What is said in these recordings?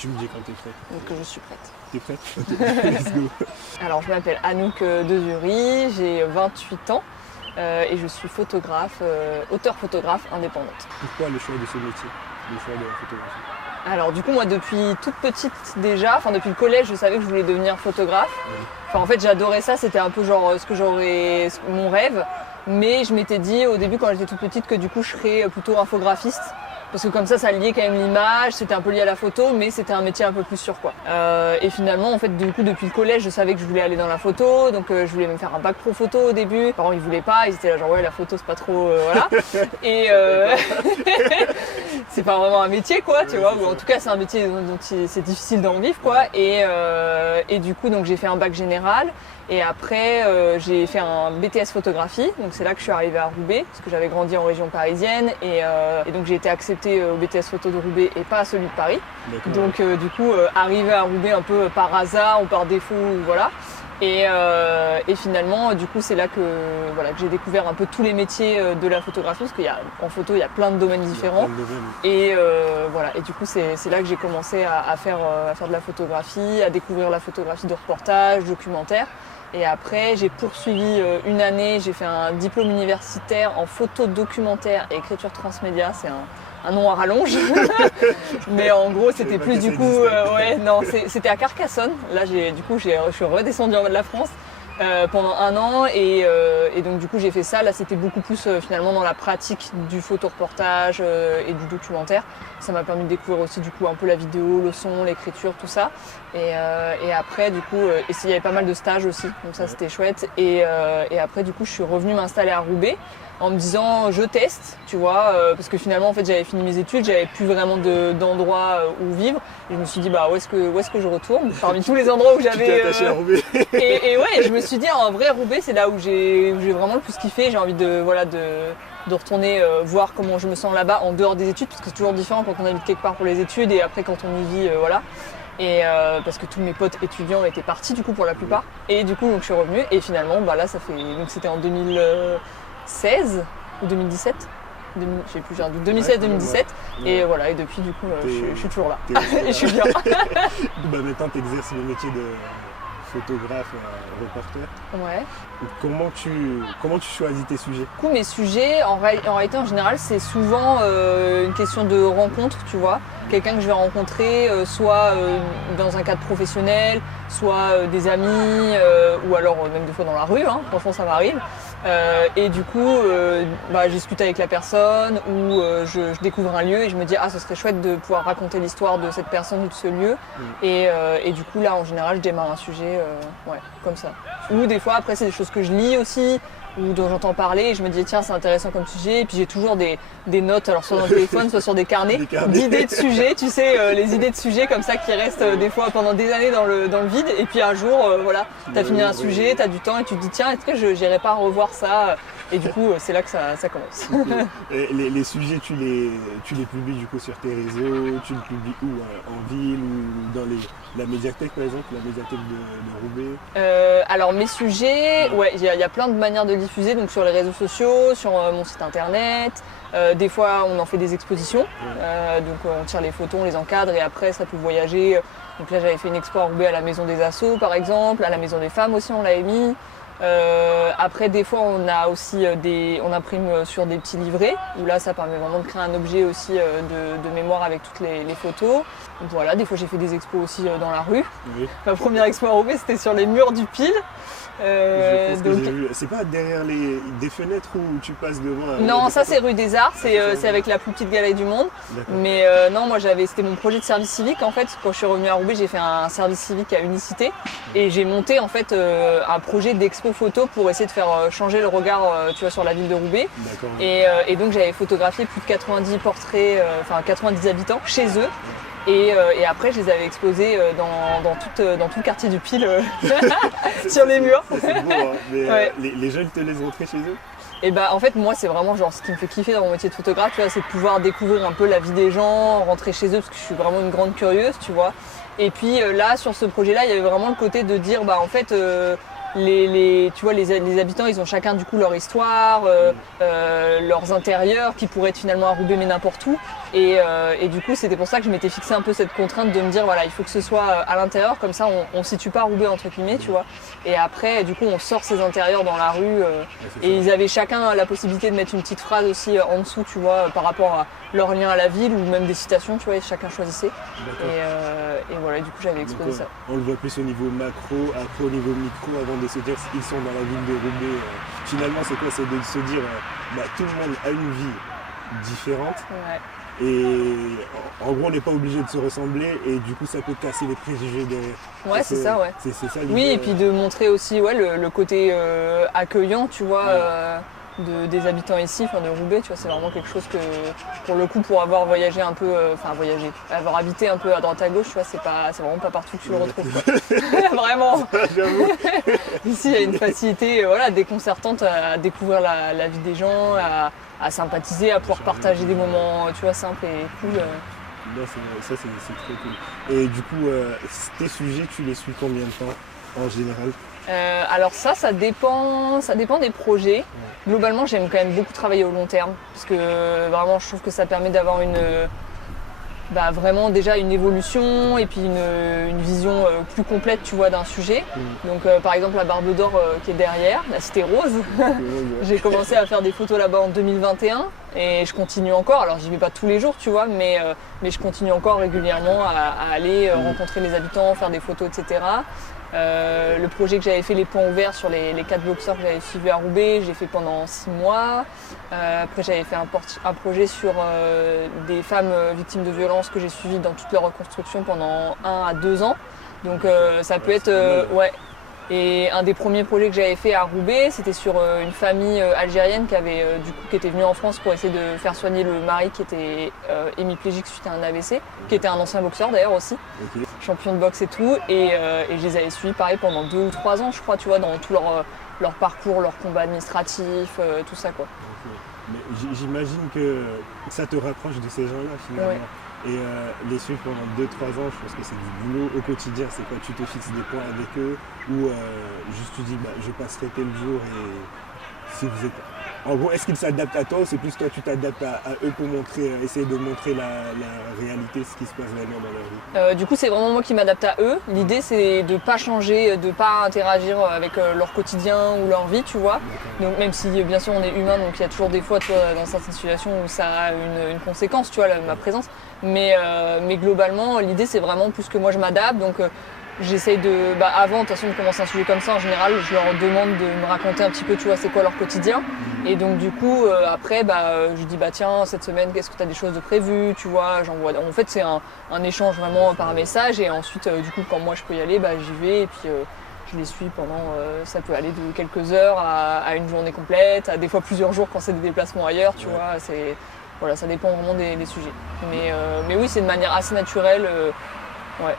Tu me dis quand t'es prêt. Donc je suis prête. T'es prête? Ok, let's go. Alors je m'appelle Anouk Dezuri, j'ai 28 ans et je suis photographe, auteur-photographe indépendante. Pourquoi le choix de ce métier, le choix de la photographie? Alors du coup moi depuis toute petite déjà, depuis le collège je savais que je voulais devenir photographe. Oui. En fait j'adorais ça, c'était un peu genre mon rêve. Mais je m'étais dit au début quand j'étais toute petite que du coup je serais plutôt infographiste. Parce que comme ça liait quand même l'image, c'était un peu lié à la photo, mais c'était un métier un peu plus sûr quoi. Et finalement, en fait, du coup, depuis le collège, je savais que je voulais aller dans la photo, donc je voulais même faire un bac pro photo au début. Mes parents, ils voulaient pas, ils étaient là genre ouais, la photo c'est pas trop, voilà. Et c'est pas vraiment un métier quoi, tu vois. Ou en tout cas, c'est un métier dont c'est difficile d'en vivre quoi. Et du coup, donc j'ai fait un bac général. Et après, j'ai fait un BTS photographie, donc c'est là que je suis arrivée à Roubaix, parce que j'avais grandi en région parisienne, et donc j'ai été acceptée au BTS photo de Roubaix et pas à celui de Paris. D'accord. Donc du coup, arrivée à Roubaix un peu par hasard ou par défaut, voilà. Et finalement, du coup, c'est là que j'ai découvert un peu tous les métiers de la photographie, parce qu'en photo, il y a plein de domaines différents. Et voilà. Et du coup, c'est là que j'ai commencé à faire de la photographie, à découvrir la photographie de reportage, documentaire. Et après, j'ai poursuivi une année, j'ai fait un diplôme universitaire en photo documentaire et écriture transmédia. C'est un nom à rallonge. Mais en gros, c'était plus du coup... c'était à Carcassonne. Là, je suis redescendue en bas de la France pendant un an. Et donc, du coup, j'ai fait ça. Là, c'était beaucoup plus finalement dans la pratique du photoreportage et du documentaire. Ça m'a permis de découvrir aussi du coup un peu la vidéo, le son, l'écriture, tout ça. Et après, du coup, il y avait pas mal de stages aussi, donc ça c'était chouette. Et après, du coup, je suis revenue m'installer à Roubaix en me disant je teste, tu vois, parce que finalement en fait j'avais fini mes études, j'avais plus vraiment d'endroit où vivre. Et je me suis dit où est-ce que je retourne parmi tous les endroits où j'avais. Tu t'es attaché à Roubaix. Et ouais, je me suis dit en vrai Roubaix c'est là où j'ai vraiment le plus kiffé. J'ai envie de retourner voir comment je me sens là-bas en dehors des études, parce que c'est toujours différent quand on habite quelque part pour les études et après quand on y vit, voilà. Et parce que tous mes potes étudiants étaient partis du coup pour la plupart. Et du coup donc je suis revenue et finalement là ça fait donc c'était en 2016 ou 2017. Je sais plus, j'ai un doute. 2016-2017 Ouais. Et voilà, et depuis du coup je suis toujours là et je suis bien. Maintenant tu exerces le métier de photographe, reporter. Ouais. Comment tu choisis tes sujets? Du coup mes sujets en réalité en général c'est souvent une question de rencontre, tu vois. Quelqu'un que je vais rencontrer soit dans un cadre professionnel, soit des amis ou alors même des fois dans la rue, hein. Franchement ça m'arrive. Et du coup je discute avec la personne ou je découvre un lieu et je me dis ce serait chouette de pouvoir raconter l'histoire de cette personne ou de ce lieu. Et du coup là en général je démarre un sujet comme ça. Ou des fois après c'est des choses que je lis aussi ou dont j'entends parler et je me dis tiens c'est intéressant comme sujet, et puis j'ai toujours des notes, alors soit dans le téléphone soit sur des carnets d'idées de sujets, tu sais, les idées de sujets comme ça qui restent des fois pendant des années dans le vide, et puis un jour t'as fini un sujet, t'as du temps et tu te dis tiens est-ce que j'irai pas revoir ça, et du coup c'est là que ça commence. Et les sujets tu les publies du coup sur tes réseaux, tu les publies où, en ville ou dans la médiathèque par exemple, la médiathèque de Roubaix? Alors mes sujets, il y a plein de manières de diffuser, donc sur les réseaux sociaux, sur mon site internet. Des fois on en fait des expositions, donc on tire les photos, on les encadre et après ça peut voyager. Donc là j'avais fait une expo à Roubaix à la Maison des Assos par exemple, à la Maison des Femmes aussi on l'avait mis. Après des fois on a aussi on imprime sur des petits livrets où là ça permet vraiment de créer un objet aussi de mémoire avec toutes les photos. Donc voilà, des fois j'ai fait des expos aussi dans la rue. Oui. Ma première expo à Roubaix c'était sur les murs du Pile. C'est pas derrière des fenêtres où tu passes devant? Non, ça c'est rue des Arts, c'est avec la plus petite galerie du monde. D'accord. Mais non, moi c'était mon projet de service civique en fait. Quand je suis revenue à Roubaix, j'ai fait un service civique à Unicité et j'ai monté en fait un projet d'expo photo pour essayer de faire changer le regard sur la ville de Roubaix. D'accord. Et donc j'avais photographié plus de 90 portraits, 90 habitants chez eux. Et après, je les avais exposés dans tout le quartier du Pile, sur les murs. C'est beau, hein. Mais Ouais. les jeunes te laissent rentrer chez eux? Et en fait, moi, c'est vraiment ce qui me fait kiffer dans mon métier de photographe, tu vois, c'est de pouvoir découvrir un peu la vie des gens, rentrer chez eux, parce que je suis vraiment une grande curieuse, tu vois. Et puis là, sur ce projet-là, il y avait vraiment le côté de dire, en fait, les habitants, ils ont chacun du coup leur histoire, leurs intérieurs, qui pourraient être finalement à Roubaix mais n'importe où. Et du coup, c'était pour ça que je m'étais fixé un peu cette contrainte de me dire, voilà, il faut que ce soit à l'intérieur, comme ça on situe pas Roubaix entre guillemets, tu vois. Et après, du coup, on sort ces intérieurs dans la rue. Et ils avaient chacun la possibilité de mettre une petite phrase aussi en dessous, tu vois, par rapport à leur lien à la ville ou même des citations, tu vois, et chacun choisissait. Et voilà, du coup, j'avais exposé ça. On le voit plus au niveau macro, après au niveau micro, avant de se dire qu'ils sont dans la ville de Roubaix. Finalement, c'est quoi? C'est de se dire, tout le monde a une vie différente. Ouais. Et en gros, on n'est pas obligé de se ressembler et du coup, ça peut casser les préjugés derrière. Ouais, c'est ça, ouais. C'est ça l'idée. Oui, et puis de montrer aussi le côté accueillant, tu vois, des habitants ici, enfin de Roubaix, tu vois, c'est vraiment quelque chose que, pour le coup, pour avoir voyagé un peu, avoir habité un peu à droite à gauche, tu vois, c'est vraiment pas partout que tu le retrouves, quoi. Vraiment. J'avoue. Ici, il y a une facilité, déconcertante à découvrir la vie des gens, à sympathiser, à pouvoir partager des moments, tu vois, simples et cool. Non, ça, c'est très cool. Et du coup, tes sujets, tu les suis combien de temps en général? Alors ça dépend des projets. Globalement, j'aime quand même beaucoup travailler au long terme parce que vraiment, je trouve que ça permet d'avoir vraiment déjà une évolution et puis une vision plus complète, tu vois, d'un sujet. Donc par exemple la Barbe d'Or qui est derrière, la Cité Rose. J'ai commencé à faire des photos là-bas en 2021 et je continue encore. Alors j'y vais pas tous les jours, tu vois, mais je continue encore régulièrement à aller rencontrer les habitants, faire des photos, etc. Le projet que j'avais fait, les ponts ouverts sur les 4 boxeurs que j'avais suivis à Roubaix, j'ai fait pendant 6 mois. Après j'avais fait un projet sur des femmes victimes de violences que j'ai suivies dans toute leur reconstruction pendant 1 à 2 ans. Donc ça peut être... Et un des premiers projets que j'avais fait à Roubaix, c'était sur une famille algérienne qui était venue en France pour essayer de faire soigner le mari qui était hémiplégique suite à un AVC, qui était un ancien boxeur d'ailleurs aussi, champion de boxe et tout. Et je les avais suivis pareil pendant 2 ou 3 ans, je crois, tu vois, dans tout leur parcours, leur combat administratif, tout ça, quoi. Mais j'imagine que ça te rapproche de ces gens-là finalement. Ouais. Et les suivre pendant 2-3 ans, je pense que c'est du boulot au quotidien. C'est quoi? Tu te fixes des points avec eux ou juste tu dis je passerai tel jour et si vous êtes... En gros, est-ce qu'ils s'adaptent à toi ou c'est plus toi tu t'adaptes à eux pour essayer de montrer la réalité, ce qui se passe vraiment dans leur vie? Du coup, c'est vraiment moi qui m'adapte à eux. L'idée, c'est de pas changer, de pas interagir avec leur quotidien ou leur vie, tu vois. Donc, même si, bien sûr, on est humain, donc il y a toujours des fois, tu vois, dans certaines situations où ça a une conséquence, tu vois, ma présence. Mais globalement, l'idée, c'est vraiment plus que moi, je m'adapte. Donc, j'essaye avant, de toute façon, de commencer un sujet comme ça, en général, je leur demande de me raconter un petit peu, tu vois, c'est quoi leur quotidien. Et donc, du coup, après, je dis, tiens, cette semaine, qu'est-ce que tu as des choses de prévues, tu vois, j'envoie. En fait, c'est un échange vraiment par message. Et ensuite, du coup, quand moi, je peux y aller, j'y vais. Et puis, je les suis pendant, ça peut aller de quelques heures à une journée complète, à des fois plusieurs jours quand c'est des déplacements ailleurs, tu vois. Voilà, ça dépend vraiment des sujets. Mais oui, c'est de manière assez naturelle. Ouais.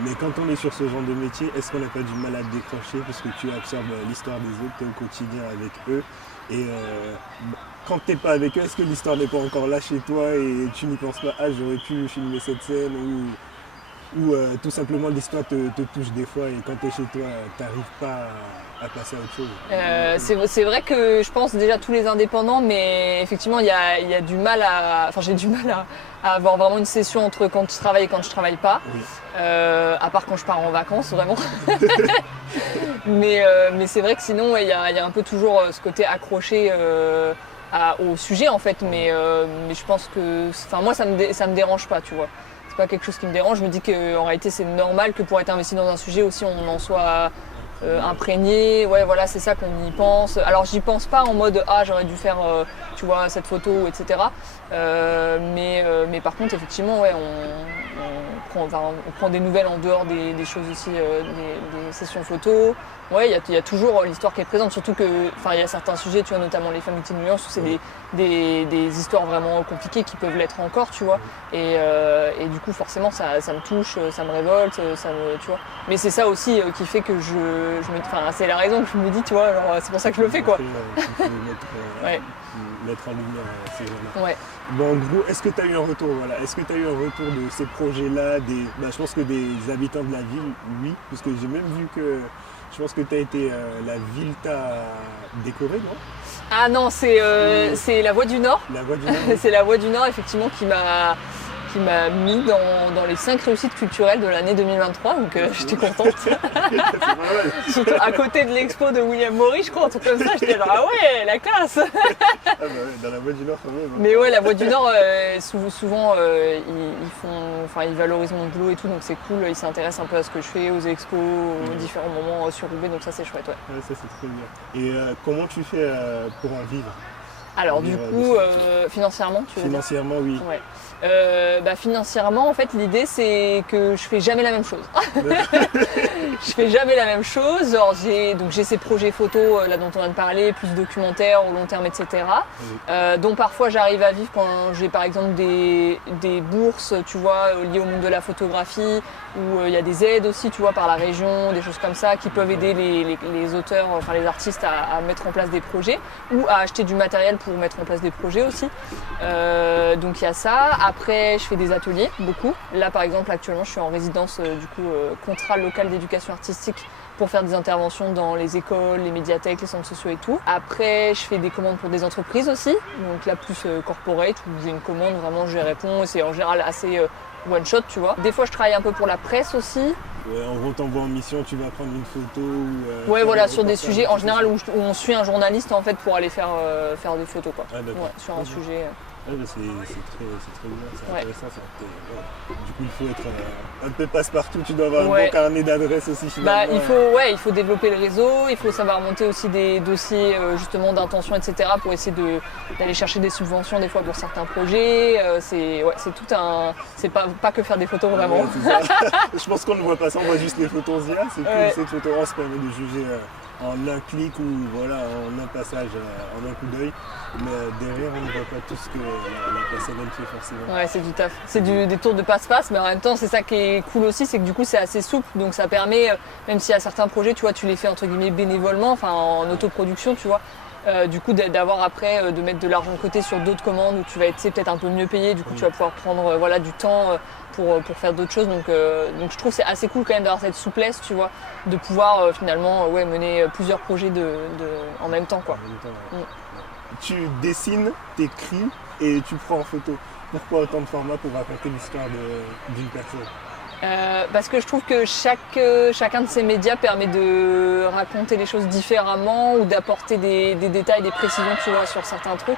Mais quand on est sur ce genre de métier, est-ce qu'on n'a pas du mal à décrocher parce que tu observes l'histoire des autres, tu es au quotidien avec eux et quand tu n'es pas avec eux, est-ce que l'histoire n'est pas encore là chez toi et tu n'y penses pas, j'aurais pu filmer cette scène ou tout simplement l'histoire te touche des fois et quand tu es chez toi, tu n'arrives pas à passer à autre chose? C'est vrai que je pense déjà tous les indépendants, mais effectivement il y a du mal j'ai du mal à avoir vraiment une session entre quand je travaille et quand je travaille pas, à part quand je pars en vacances vraiment. mais c'est vrai que sinon il y a un peu toujours ce côté accroché au sujet en fait, mais je pense que, moi ça me dérange pas, tu vois. C'est pas quelque chose qui me dérange, je me dis qu'en réalité c'est normal que pour être investi dans un sujet aussi on en soit imprégné, ouais voilà, c'est ça qu'on y pense. Alors j'y pense pas en mode j'aurais dû faire tu vois cette photo, etc. Mais par contre effectivement ouais, on prend des nouvelles en dehors des choses aussi, des sessions photos. Ouais, il y a toujours l'histoire qui est présente, surtout que il y a certains sujets, tu vois, notamment les femmes victimes de violence, où c'est des histoires vraiment compliquées qui peuvent l'être encore, tu vois. Et du coup, forcément, ça me touche, ça me révolte, tu vois. Mais c'est ça aussi qui fait que c'est la raison que je me dis, tu vois, alors c'est pour ça que je le fais, quoi. Mettre en lumière ces gens-là. Ouais. Bon, en gros, est-ce que tu as eu un retour, voilà. Est-ce que tu as eu un retour de ces projets-là, je pense que des habitants de la ville, oui, parce que j'ai même vu que je pense que la ville t'a décoré, non? Ah non, c'est La Voix du Nord. La Voix du Nord. C'est La Voix du Nord, effectivement, qui m'a mis dans les 5 réussites culturelles de l'année 2023, donc j'étais contente. C'est pas mal. Surtout à côté de l'expo de William Morris, je crois, un truc comme ça, j'étais genre, ah ouais, la classe. Ah bah ouais, dans La Voix du Nord quand même. Hein. Mais ouais, La Voix du Nord, souvent, ils valorisent mon boulot et tout, donc c'est cool, ils s'intéressent un peu à ce que je fais, aux expos, aux différents moments sur Roubaix, donc ça c'est chouette, ouais. Ouais, ça c'est très bien. Et comment tu fais pour en vivre? Alors du coup, financièrement, tu veux dire? Financièrement, oui. Ouais. Financièrement, en fait, l'idée c'est que je fais jamais la même chose. Je fais jamais la même chose. Genre, j'ai ces projets photos là dont on vient de parler, plus documentaires au long terme, etc. Oui. Dont parfois j'arrive à vivre quand j'ai par exemple des bourses, tu vois, liées au monde de la photographie, où il y a des aides aussi, tu vois, par la région, des choses comme ça, qui peuvent aider les auteurs, enfin les artistes à mettre en place des projets ou à acheter du matériel pour mettre en place des projets aussi. Donc il y a ça. Après, je fais des ateliers, beaucoup. Là, par exemple, actuellement, je suis en résidence, contrat local d'éducation artistique pour faire des interventions dans les écoles, les médiathèques, les centres sociaux et tout. Après, je fais des commandes pour des entreprises aussi. Donc là, plus corporate, où j'ai une commande, vraiment, je réponds. Et c'est en général assez one shot, tu vois. Des fois, je travaille un peu pour la presse aussi. Ouais, en gros, t'envoies en mission, tu vas prendre une photo ou... Ouais, voilà, sur des sujets, en général, où on suit un journaliste, en fait, pour aller faire des photos, quoi. Ah, d'accord. Ouais, sur un sujet. Ouais, bah, c'est très bien, c'est Ouais. intéressant. Ouais. Du coup, il faut être un peu passe-partout, tu dois avoir un Ouais. bon carnet d'adresses aussi finalement. Il faut développer le réseau, il faut savoir monter aussi des dossiers justement d'intention, etc. pour essayer d'aller chercher des subventions des fois pour certains projets. C'est tout un... C'est pas que faire des photos vraiment. Ouais, c'est ça. Je pense qu'on ne voit pas ça, on voit juste les photos IA. C'est que Ouais. cette photo se permet de juger en un clic ou voilà, en un passage, en un coup d'œil. Mais derrière, on ne voit pas tout ce que la personne elle fait forcément. Ouais, c'est du taf. C'est des tours de passe-passe, mais en même temps, c'est ça qui est cool aussi, c'est que du coup, c'est assez souple. Donc ça permet, même s'il y a certains projets, tu vois, tu les fais entre guillemets bénévolement, enfin en autoproduction, tu vois. Du coup, d'avoir après, de mettre de l'argent de côté sur d'autres commandes où tu vas être peut-être un peu mieux payé, du coup, tu vas pouvoir prendre voilà, du temps pour faire d'autres choses. Donc je trouve que c'est assez cool quand même d'avoir cette souplesse, tu vois, de pouvoir finalement mener plusieurs projets en même temps, quoi. En même temps, ouais. Tu dessines, t'écris et tu prends en photo. Pourquoi autant de formats pour raconter l'histoire d'une personne? Parce que je trouve que chacun de ces médias permet de raconter les choses différemment ou d'apporter des détails, des précisions, tu vois, sur certains trucs.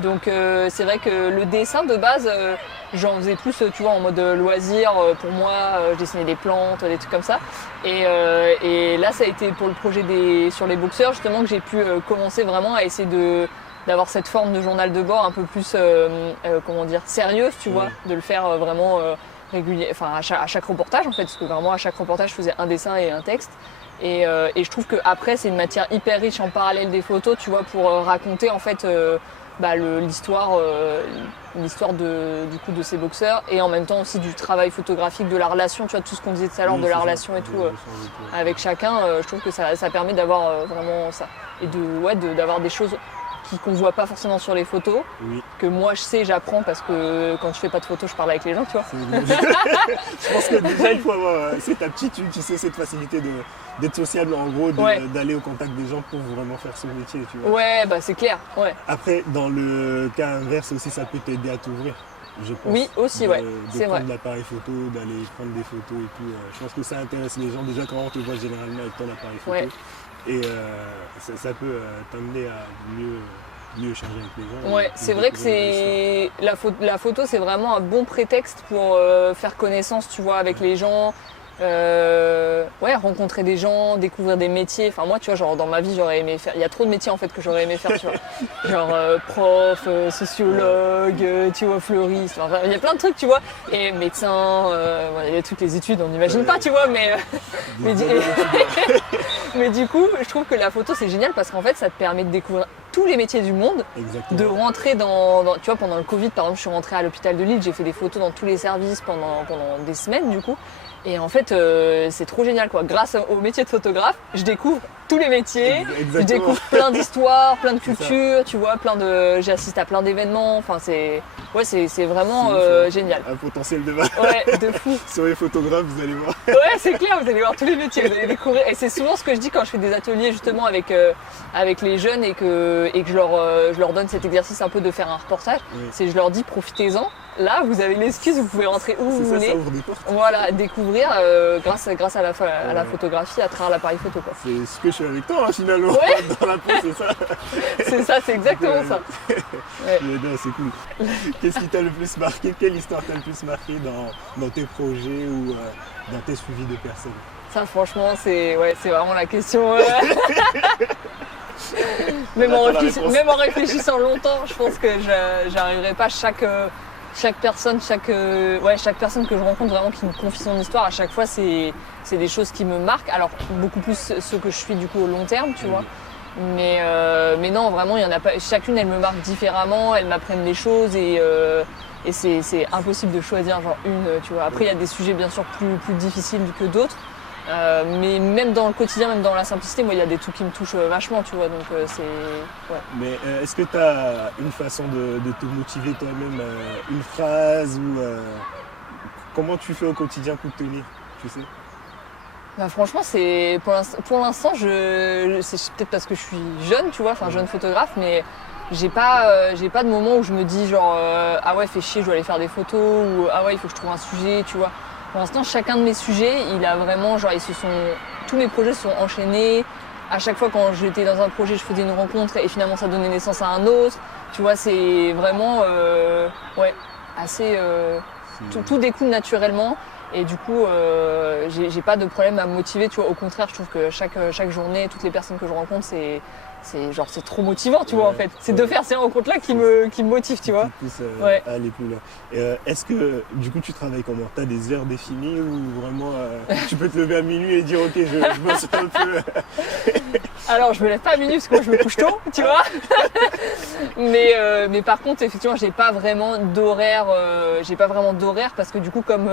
Donc c'est vrai que le dessin de base, j'en faisais plus, tu vois, en mode loisir. Pour moi, je dessinais des plantes, des trucs comme ça. Et là, ça a été pour le projet sur les boxeurs, justement, que j'ai pu commencer vraiment à essayer d'avoir cette forme de journal de bord un peu plus, sérieuse, tu vois, de le faire vraiment régulier, enfin à chaque reportage en fait, parce que vraiment à chaque reportage je faisais un dessin et un texte. Et je trouve que après c'est une matière hyper riche en parallèle des photos, tu vois, pour raconter en fait l'histoire de ces boxeurs et en même temps aussi du travail photographique, de la relation, tu vois, tout ce qu'on disait tout à l'heure de la relation et tout avec chacun. Je trouve que ça permet d'avoir vraiment ça et d'avoir des choses qu'on voit pas forcément sur les photos, que moi je sais, j'apprends parce que quand je fais pas de photos, je parle avec les gens, tu vois. Je pense que déjà il faut avoir cette aptitude, tu sais, cette facilité d'être sociable, en gros, d'aller au contact des gens pour vraiment faire son métier, tu vois. Ouais, bah c'est clair, ouais. Après, dans le cas inverse aussi, ça peut t'aider à t'ouvrir, je pense. Oui, aussi, ouais, c'est vrai. De prendre l'appareil photo, d'aller prendre des photos et tout. Je pense que ça intéresse les gens, déjà quand on te voit généralement avec ton appareil photo. Ouais. Et ça peut t'amener à mieux échanger avec les gens. Ouais, c'est vrai que la photo, c'est vraiment un bon prétexte pour faire connaissance, tu vois, avec les gens. Rencontrer des gens, découvrir des métiers. Enfin moi, tu vois, genre dans ma vie, j'aurais aimé faire. Il y a trop de métiers en fait que j'aurais aimé faire, tu vois. Genre prof, sociologue, tu vois, fleuriste. Enfin, il y a plein de trucs, tu vois. Et médecin, il y a toutes les études, on n'imagine pas, tu vois, mais mais du coup, je trouve que la photo c'est génial parce qu'en fait, ça te permet de découvrir tous les métiers du monde. Exactement. De rentrer tu vois, pendant le Covid, par exemple, je suis rentrée à l'hôpital de Lille, j'ai fait des photos dans tous les services pendant des semaines, du coup. Et en fait, c'est trop génial, quoi. Grâce au métier de photographe, je découvre tous les métiers. Je Exactement. découvre plein d'histoires, plein de C'est ça. cultures, tu vois, j'assiste à plein d'événements. Enfin, c'est vraiment C'est génial. un potentiel de mal. Ouais, de fou. Sur les photographes, vous allez voir. Ouais, c'est clair, vous allez voir tous les métiers, vous allez découvrir. Et c'est souvent ce que je dis quand je fais des ateliers justement avec les jeunes et que je leur donne cet exercice un peu de faire un reportage. Oui. C'est je leur dis profitez-en. Là, vous avez l'excuse, vous pouvez rentrer où vous C'est ça, voulez. ça ouvre des portes. Voilà, découvrir grâce à la photographie à travers l'appareil photo. Quoi. C'est ce que je fais avec toi, hein, finalement. Ouais. Dans la peau, c'est ça. C'est ça, c'est exactement ça. Ouais. Mais non, c'est cool. Qu'est-ce qui t'a le plus marqué? Quelle histoire t'a le plus marqué dans tes projets ou dans tes suivis de personnes? Ça, franchement, c'est vraiment la question. Même On en, attend la réponse. même en réfléchissant longtemps, je pense que j'arriverai pas chaque personne que je rencontre vraiment qui me confie son histoire. À chaque fois, c'est des choses qui me marquent. Alors beaucoup plus ce que je suis du coup au long terme, tu vois. Mais non, vraiment, il y en a pas. Chacune, elle me marque différemment. Elles m'apprennent des choses et c'est impossible de choisir genre une, tu vois. Après, il y a des sujets bien sûr plus difficiles que d'autres. Mais même dans le quotidien, même dans la simplicité, moi il y a des trucs qui me touchent vachement, tu vois, donc c'est... Ouais. Mais est-ce que tu as une façon de te motiver toi-même, une phrase ou comment tu fais au quotidien pour tenir, tu sais? Bah, franchement, c'est pour l'instant, c'est peut-être parce que je suis jeune, tu vois, enfin jeune photographe, mais j'ai pas de moment où je me dis genre ah ouais, fais chier, je dois aller faire des photos, ou ah ouais, il faut que je trouve un sujet, tu vois. Pour l'instant, chacun de mes sujets, il a vraiment, genre, tous mes projets se sont enchaînés. À chaque fois, quand j'étais dans un projet, je faisais une rencontre et finalement, ça donnait naissance à un autre. Tu vois, c'est vraiment, assez, tout découle naturellement. Et du coup, j'ai pas de problème à me motiver. Tu vois, au contraire, je trouve que chaque journée, toutes les personnes que je rencontre, c'est trop motivant, tu vois, en fait. C'est de faire ces rencontres-là qui me motivent, tu vois. Qui te pousse Ouais. à aller plus loin. Est-ce que du coup tu travailles comment? Tu as des heures définies ou vraiment tu peux te lever à minuit et dire ok, je bosse un peu? Alors, je me lève pas à minuit parce que moi je me couche tôt, tu vois. Mais par contre, effectivement, j'ai pas vraiment d'horaire parce que du coup, comme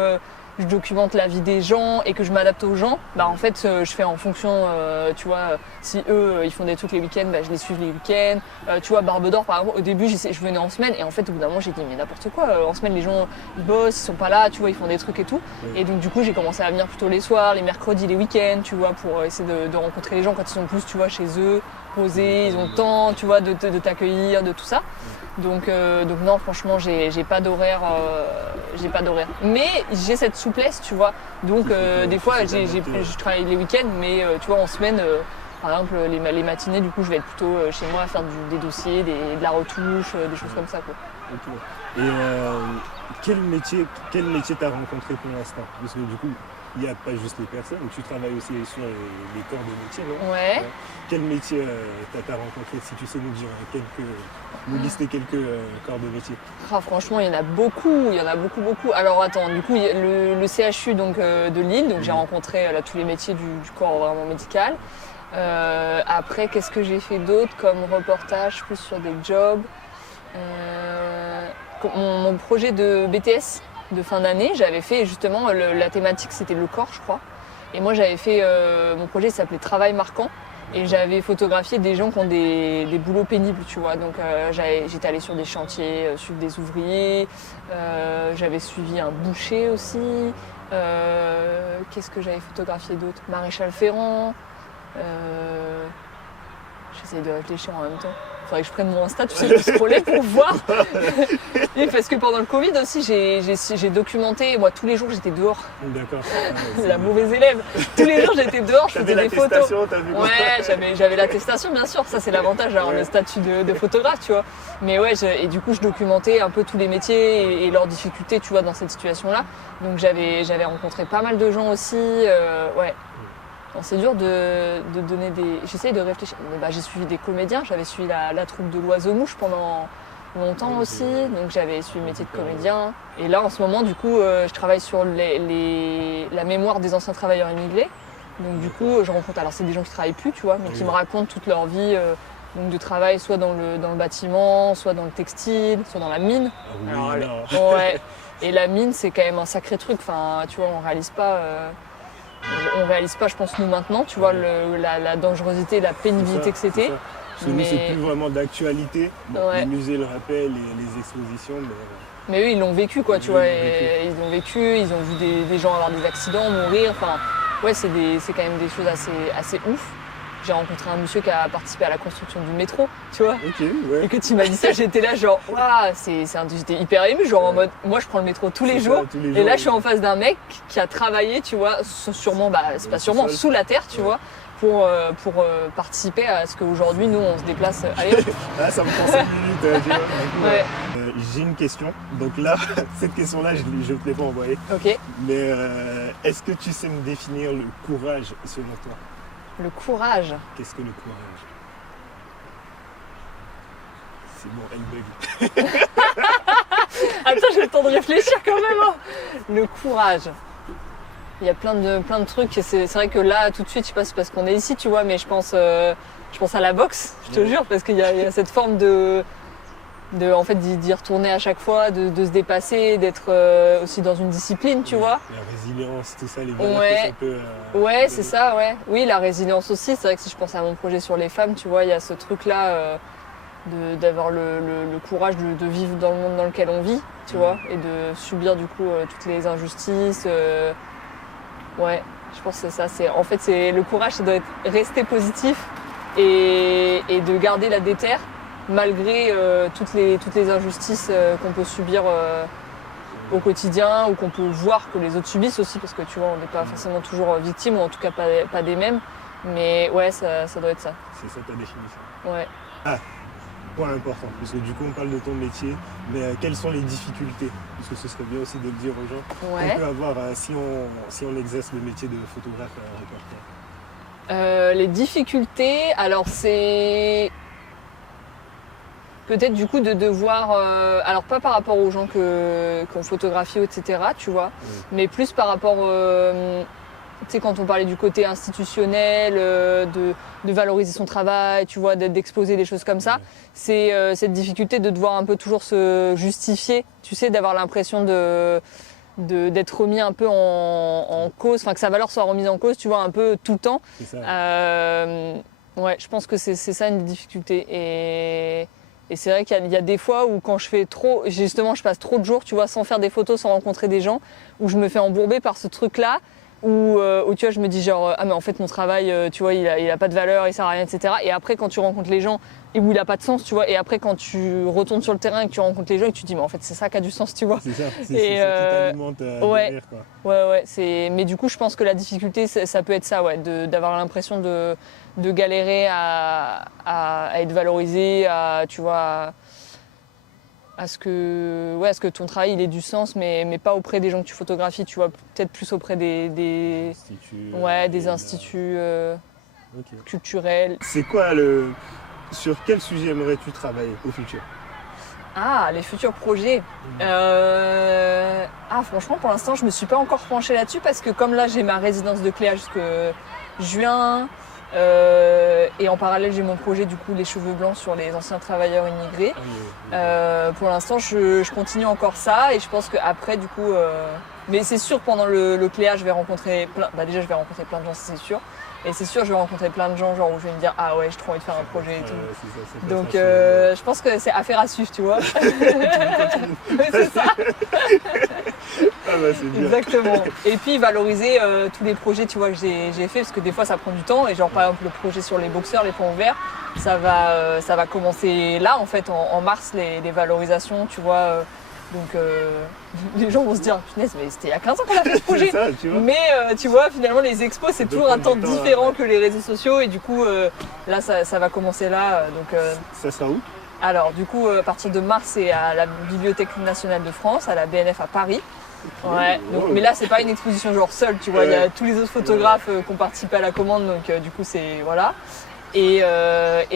je documente la vie des gens et que je m'adapte aux gens, bah en fait, je fais en fonction, tu vois, si eux ils font des trucs les week-ends, bah je les suis les week-ends. Tu vois, Barbe d'Or, par exemple, au début, je venais en semaine et en fait, au bout d'un moment, j'ai dit mais n'importe quoi. En semaine, les gens ils bossent, ils sont pas là, tu vois, ils font des trucs et tout. Oui. Et donc du coup, j'ai commencé à venir plutôt les soirs, les mercredis, les week-ends, tu vois, pour essayer de rencontrer les gens quand ils sont plus, tu vois, chez eux, posés, ils ont le temps, tu vois, de t'accueillir, de tout ça. Donc non, franchement, j'ai pas d'horaire, Mais j'ai cette souplesse, tu vois. Donc des fois, je travaille les week-ends, mais tu vois, en semaine, par exemple, les matinées, du coup, je vais être plutôt chez moi à faire des dossiers, de la retouche, des choses comme ça, quoi. Ok. Et quel métier t'as rencontré pour l'instant? Parce que du coup, il n'y a pas juste les personnes, tu travailles aussi sur les corps de métier, non? Ouais. Quel métier t'as rencontré? Si tu sais nous dire nous lister quelques corps de métier. Ah, franchement, il y en a beaucoup, beaucoup. Alors attends, du coup, il y a le CHU donc, de Lille, donc j'ai rencontré là, tous les métiers du corps vraiment médical. Après, qu'est-ce que j'ai fait d'autre comme reportage, plus sur des jobs? Mon projet de BTS de fin d'année, j'avais fait justement, la thématique c'était le corps, je crois. Et moi, j'avais fait, mon projet s'appelait Travail marquant. Et j'avais photographié des gens qui ont des boulots pénibles, tu vois. Donc j'étais allée sur des chantiers, suivre des ouvriers. J'avais suivi un boucher aussi. Qu'est-ce que j'avais photographié d'autre? Maréchal Ferrand. J'essaye de réfléchir en même temps. Faudrait que je prenne mon Insta, tu sais, de scroller pour voir. Et parce que pendant le Covid aussi, j'ai documenté. Moi, tous les jours, j'étais dehors. D'accord. La mauvaise élève. Tous les jours, j'étais dehors, je faisais des photos. T'as vu quoi? Ouais, j'avais l'attestation, bien sûr. Ça, c'est l'avantage d'avoir le statut de photographe, tu vois. Mais ouais, et du coup, je documentais un peu tous les métiers et leurs difficultés, tu vois, dans cette situation-là. Donc, j'avais rencontré pas mal de gens aussi. Ouais. Bon, c'est dur de donner des... J'essaye de réfléchir. Bah, j'ai suivi des comédiens. J'avais suivi la troupe de l'Oiseau-Mouche pendant longtemps aussi. Donc, j'avais suivi le métier de comédien. Et là, en ce moment, du coup, je travaille sur la mémoire des anciens travailleurs immigrés. Donc, du coup, je rencontre... Alors, c'est des gens qui travaillent plus, tu vois, mais qui me racontent toute leur vie donc de travail, soit dans le bâtiment, soit dans le textile, soit dans la mine. Ah oui, ouais. Et la mine, c'est quand même un sacré truc. Enfin, tu vois, on réalise pas... on réalise pas, je pense, nous maintenant, tu vois, la dangerosité, la pénibilité que c'était. Parce que nous, c'est plus vraiment d'actualité. Bon, les musées le rappellent, les expositions, mais eux, ils l'ont vécu, quoi, tu vois. Ils l'ont vécu, ils ont vu des gens avoir des accidents, mourir. Enfin, ouais, c'est quand même des choses assez ouf. J'ai rencontré un monsieur qui a participé à la construction du métro, tu vois. Et que tu m'as dit ça, j'étais là genre, waouh, j'étais hyper émue, genre en mode, moi je prends le métro tous les jours. Et là, je suis en face d'un mec qui a travaillé, tu vois, sûrement, c'est pas sûrement, sous la terre, tu vois, pour participer à ce qu'aujourd'hui, nous, on se déplace ailleurs. Ah, ça me prend 5 minutes, tu vois. J'ai une question. Donc là, cette question-là, je ne te l'ai pas envoyée. Ok. Mais est-ce que tu sais me définir le courage selon toi? Le courage. Qu'est-ce que le courage? C'est bon, elle bug. Attends, j'ai le temps de réfléchir quand même. Hein. Le courage. Il y a plein de trucs. C'est vrai que là, tout de suite, je sais pas si c'est parce qu'on est ici, tu vois, mais je pense à la boxe, je te jure, parce qu'il y a cette forme en fait, d'y retourner à chaque fois, de se dépasser, d'être aussi dans une discipline, tu vois. La résilience, tout ça, les valeurs que ça peut... ouais, c'est ça, ouais. Oui, la résilience aussi. C'est vrai que si je pense à mon projet sur les femmes, tu vois, il y a ce truc-là d'avoir le courage de vivre dans le monde dans lequel on vit, tu vois, et de subir du coup toutes les injustices. Ouais, je pense que c'est ça. En fait, le courage, ça doit être rester positif et de garder la déterre malgré toutes les injustices qu'on peut subir au quotidien ou qu'on peut voir que les autres subissent aussi, parce que tu vois, on n'est pas forcément toujours victime, ou en tout cas pas des mêmes. Mais ouais, ça doit être ça. C'est ça ta définition. Ouais. Ah, point important, parce que du coup on parle de ton métier, mais quelles sont les difficultés? Parce que ce serait bien aussi de le dire aux gens. Ouais. On peut avoir si on exerce le métier de photographe reporter. Les difficultés, alors c'est... Peut-être du coup de devoir, alors pas par rapport aux gens qu'on photographie, etc., tu vois, mais plus par rapport, tu sais, quand on parlait du côté institutionnel, de valoriser son travail, tu vois, d'exposer des choses comme ça, c'est cette difficulté de devoir un peu toujours se justifier, tu sais, d'avoir l'impression d'être remis un peu en cause, enfin que sa valeur soit remise en cause, tu vois, un peu tout le temps. C'est ça. Ouais, je pense que c'est ça une difficulté. Et c'est vrai qu'il y a des fois où quand je fais trop, justement je passe trop de jours, tu vois, sans faire des photos, sans rencontrer des gens, où je me fais embourber par ce truc-là, où tu vois, je me dis genre, ah mais en fait mon travail, tu vois, il a pas de valeur, il sert à rien, etc. Et après quand tu rencontres les gens, et où il a pas de sens, tu vois, et après quand tu retournes sur le terrain et que tu rencontres les gens, et que tu te dis, mais en fait c'est ça qui a du sens, tu vois. C'est ça, c'est ça qui t'alimente derrière, quoi. Ouais, mais du coup je pense que la difficulté, ça peut être ça, ouais, d'avoir l'impression de galérer à être valorisé, tu vois, à ce que ton travail il ait du sens, mais pas auprès des gens que tu photographies, tu vois, peut-être plus auprès des instituts culturels. C'est quoi sur quel sujet aimerais-tu travailler au futur? Ah, les futurs projets. Franchement, pour l'instant, je me suis pas encore penchée là-dessus parce que comme là, j'ai ma résidence de Cléa jusque juin. Et en parallèle, j'ai mon projet, du coup, les cheveux blancs sur les anciens travailleurs immigrés. Pour l'instant, je continue encore ça et je pense qu'après, du coup... Mais c'est sûr, pendant le Cléa, je vais rencontrer déjà, je vais rencontrer plein de gens, c'est sûr. Et c'est sûr, je vais rencontrer plein de gens, genre où je vais me dire, ah ouais, j'ai trop envie de faire un projet et tout. Donc, je pense que c'est affaire à suivre, tu vois. C'est ça. Ah bah, c'est bien. Exactement. Et puis valoriser tous les projets, tu vois, que j'ai fait, parce que des fois ça prend du temps. Et genre par exemple le projet sur les boxeurs, les ponts verts, ça va commencer là en fait en mars les valorisations, tu vois. Donc les gens vont se dire, punaise, mais c'était il y a 15 ans qu'on a fait ce projet. Ça, tu vois. Mais tu vois, finalement les expos c'est toujours un temps différent que les réseaux sociaux. Et du coup là ça va commencer là. Donc, ça sera où? Alors du coup à partir de mars c'est à la Bibliothèque nationale de France, à la BNF à Paris. Ouais, donc, mais là c'est pas une exposition genre seule, tu vois, il y a tous les autres photographes qui ont participé à la commande, donc du coup c'est voilà. Et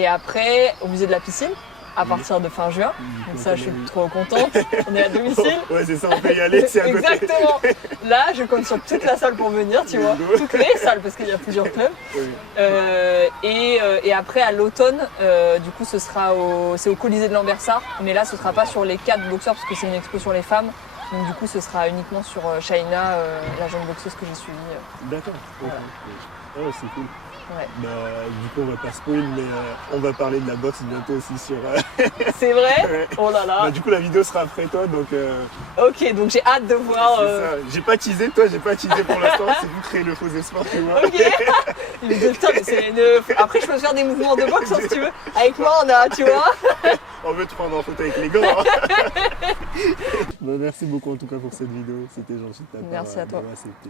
après au musée de la piscine à partir de fin juin, donc ça je suis trop contente, on est à domicile. Ouais c'est ça, on peut y aller, c'est à côté. Exactement. Là je compte sur toute la salle pour venir, tu vois, toutes les salles parce qu'il y a plusieurs clubs. Et après à l'automne, du coup c'est au Colisée de Lambersart, mais là ce sera pas sur les 4 boxeurs parce que c'est une expo sur les femmes. Donc du coup, ce sera uniquement sur Shaina, la jeune boxeuse que j'ai suivie. D'accord. Voilà. Ok. Oh, c'est cool. Ouais. Bah, du coup, on va pas spoil, mais on va parler de la boxe bientôt aussi sur. C'est vrai? Ouais. Oh là là. Bah, du coup, la vidéo sera après toi, donc. Ok, donc j'ai hâte de voir. C'est ça. J'ai pas teasé, toi, j'ai pas teasé pour l'instant. C'est vous créer le faux espoir, tu vois. Ok. Il me dit, putain, mais c'est après, je peux faire des mouvements de boxe hein, si tu veux. Avec moi, on a, tu vois. On veut te prendre en photo avec les gars. Hein. Bah, merci beaucoup en tout cas pour cette vidéo. C'était gentil de ta part Merci à toi. d'avoir accepté.